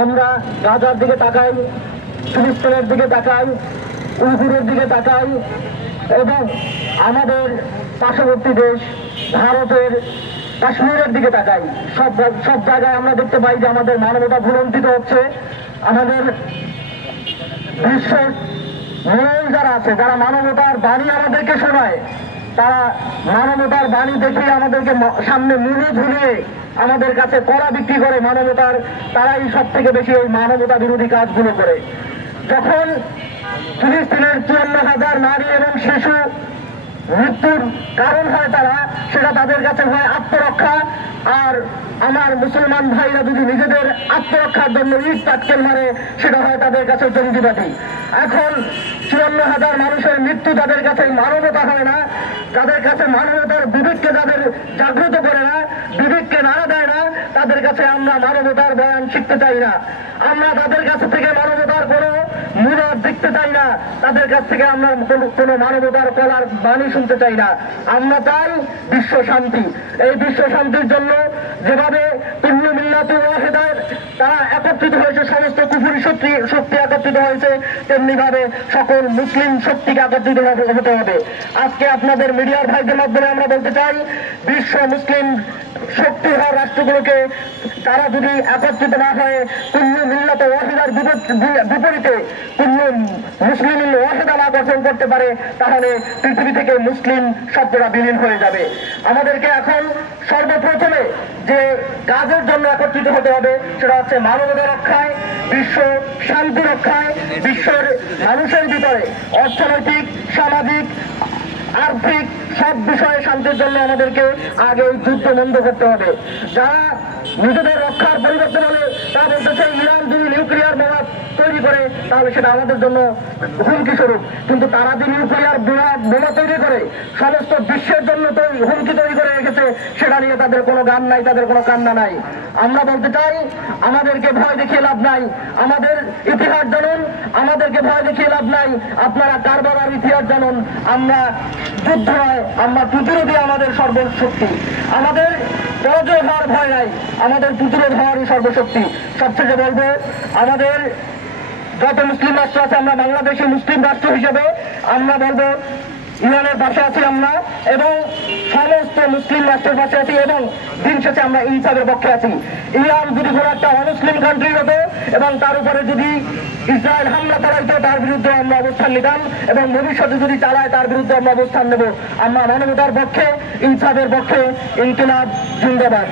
আমরা গাজার দিকে তাকাই, ফিলিস্তিনের দিকে তাকাই, উইঘুরের দিকে তাকাই এবং আমাদের পার্শ্ববর্তী দেশ ভারতের কাশ্মীরের দিকে তাকাই, সব জায়গায় আমরা দেখতে পাই যে আমাদের মানবতা ভুলন্টিত হচ্ছে। আমাদের বিশ্বের মোড়ল যারা আছে, যারা মানবতার বাণী আমাদেরকে শোনায়, তারা মানবতার বাণী দেখে আমাদেরকে সামনে মুড়ে ঝুলিয়ে আমাদের কাছে কড়া বিক্রি করে মানবতার, তারাই সব থেকে বেশি এই মানবতা বিরোধী কাজগুলো করে। যখন ফিলিস্তিনের 54,000 নারী এবং শিশু মৃত্যুর কারণ হয় তারা, সেটা তাদের কাছে হয় আত্মরক্ষা। আর আমার মুসলমান ভাইরা যদি নিজেদের আত্মরক্ষার জন্য ইট পাটকেল মারে, সেটা হয় তাদের কাছে জঙ্গিবাদী। এখন 54,000 মানুষের মৃত্যু তাদের কাছে মানবতা হয় না, তাদের কাছে মানবতার বিবেককে যাদের জাগ্রত করে না, বিবেককে নাড়া দেয় না, তাদের কাছে আমরা মানবতার বয়ান শিখতে চাই না। আমরা তাদের কাছ থেকে মানবতার কোনো মুরাদ দেখতে চাই না, তাদের কাছ থেকে আমরা কোনো মানবতার কলার বাণী শুনতে চাই না। আমরা চাই বিশ্ব শান্তি। এই বিশ্ব শান্তির জন্য যেভাবে কুল্লু মিল্লাতু ওয়াহিদার তারা একত্রিত হয়েছে, সমস্ত কুফরি শক্তি একত্রিত হয়েছে, তেমনি ভাবে সকল মুসলিম শক্তিকে একত্রিত হতে হবে। আজকে আপনাদের মিডিয়ার ভাইদের মাধ্যমে আমরা বলতে চাই, বিশ্ব মুসলিম শক্তি হওয়ার রাষ্ট্রগুলোকে তারা যদি একত্রিত না হয়, কুল্লু মিল্লাত ওয়াহিদার বিপরীতে কুল্লু মুসলিম ওয়াহিদা না গঠন করতে পারে, তাহলে পৃথিবী থেকে মুসলিম শব্দটা বিলীন হয়ে যাবে। আমাদেরকে এখন সর্বপ্রথমে যে কাজের জন্য একত্রিত হতে হবে, সেটা হচ্ছে মানবতা রক্ষায়, বিশ্ব শান্তি রক্ষায়, বিশ্বের মানুষের ভিতরে অর্থনৈতিক, সামাজিক, আর্থিক সব বিষয়ে শান্তির জন্য আমাদেরকে আগে যুদ্ধ বন্ধ করতে হবে। যারা নিজেদের রক্ষার পরিবর্তে বলে, তা বলতেছে ইরান যদি নিউক্লিয়ার বোমা তৈরি করে তাহলে সেটা আমাদের জন্য হুমকি স্বরূপ। কিন্তু তারা যদি নিউক্লিয়ার বোমা তৈরি করে সমস্ত বিশ্বের জন্য হুমকি তৈরি করে রেখেছে, সেটা নিয়ে তাদের কোনো গান নাই, তাদের কোনো কান্না নাই। আমরা বলতে চাই, আমাদেরকে ভয় দেখিয়ে লাভ নাই। আমাদের ইতিহাস জানুন, আমাদেরকে ভয় দেখিয়ে লাভ নাই। আপনারা কারবালার ইতিহাস জানুন। আমরা যুদ্ধ নয়, আমরা প্রতিরোধী আমাদের সর্বশক্তি। আমাদের পরাজয় হওয়ার ভয় নাই, আমাদের প্রতিরোধ হওয়ারই সর্বশক্তি। সবচেয়ে বলবো, আমাদের যত মুসলিম রাষ্ট্র আছে, আমরা বাংলাদেশি মুসলিম রাষ্ট্র হিসেবে আমরা বলবো ইরানের পাশে আছি আমরা, এবং সমস্ত মুসলিম রাষ্ট্রের পাশে আছি, এবং দিন শেষে আমরা ইনসাফের পক্ষে আছি। ইরান যদি কোনো একটা অমুসলিম কান্ট্রি হতো এবং তার উপরে যদি ইসরায়েল হামলা চালাইতো, তার বিরুদ্ধে আমরা অবস্থান নিতাম, এবং ভবিষ্যতে যদি চালায় তার বিরুদ্ধে আমরা অবস্থান নেব। আমরা মানবতার পক্ষে, ইনসাফের পক্ষে। ইনকিলাব জিন্দাবাদ।